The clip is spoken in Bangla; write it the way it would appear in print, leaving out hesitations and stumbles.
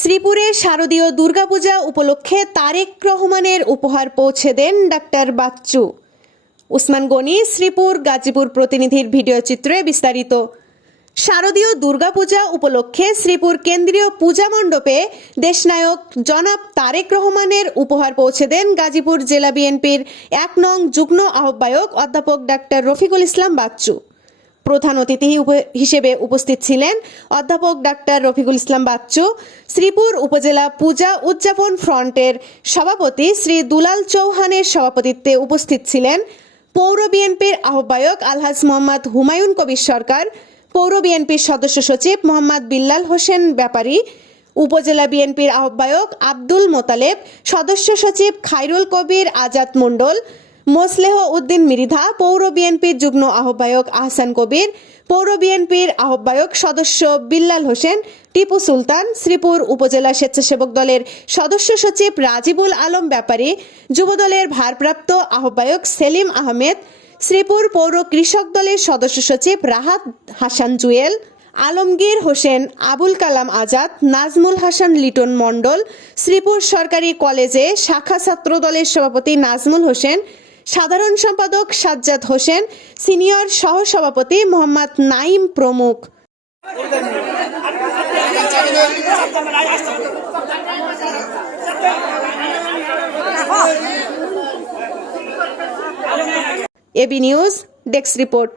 শ্রীপুরে শারদীয় দুর্গাপূজা উপলক্ষে তারেক রহমানের উপহার পৌঁছে দেন ডাক্তার বাচ্চু। উসমান গনি, শ্রীপুর গাজীপুর প্রতিনিধির ভিডিও চিত্রে বিস্তারিত। শারদীয় দুর্গাপূজা উপলক্ষে শ্রীপুর কেন্দ্রীয় পূজা মণ্ডপে দেশনায়ক জনাব তারেক রহমানের উপহার পৌঁছে দেন গাজীপুর জেলা বিএনপির ১ নং যুগ্ম আহ্বায়ক অধ্যাপক ডাক্তার রফিকুল ইসলাম বাচ্চু। প্রধান অতিথি হিসেবে উপস্থিত ছিলেন অধ্যাপক ডাক্তার রফিকুল ইসলাম বাচ্চু, শ্রীপুর উপজেলা পূজা উদযাপন ফ্রন্টের সভাপতি শ্রী দুলাল চৌহানের সভাপতিত্বে উপস্থিত ছিলেন পৌর বিএনপির আহ্বায়ক আলহাজ মোহাম্মদ হুমায়ুন কবির সরকার, পৌর বিএনপির সদস্য সচিব মোহাম্মদ বিল্লাল হোসেন ব্যাপারী, উপজেলা বিএনপির আহ্বায়ক আব্দুল মোতালেব, সদস্য সচিব খায়রুল কবির আজাদ মণ্ডল, মোসলেহ উদ্দিন মৃধা, পৌর বিএনপির যুগ্ম আহ্বায়ক আহসান কবির, পৌর বিএনপির আহ্বায়ক সদস্য বিল্লাল হোসেন, টিপু সুলতান, শ্রীপুর উপজেলা স্বেচ্ছাসেবক দলের সদস্য সচিব রাজিবুল আলম ব্যাপারী, যুবদলের ভারপ্রাপ্ত আহ্বায়ক সেলিম আহমেদ, শ্রীপুর পৌর কৃষক দলের সদস্য সচিব রাহাত হাসান জুয়েল, আলমগীর হোসেন, আবুল কালাম আজাদ, নাজমুল হাসান লিটন মণ্ডল, শ্রীপুর সরকারি কলেজে শাখা ছাত্র দলের সভাপতি নাজমুল হোসেন, সাধারণ সম্পাদক সাজ্জাদ হোসেন, সিনিয়র সহসভাপতি মোহাম্মদ নাইম প্রমুখ। AB news desk report.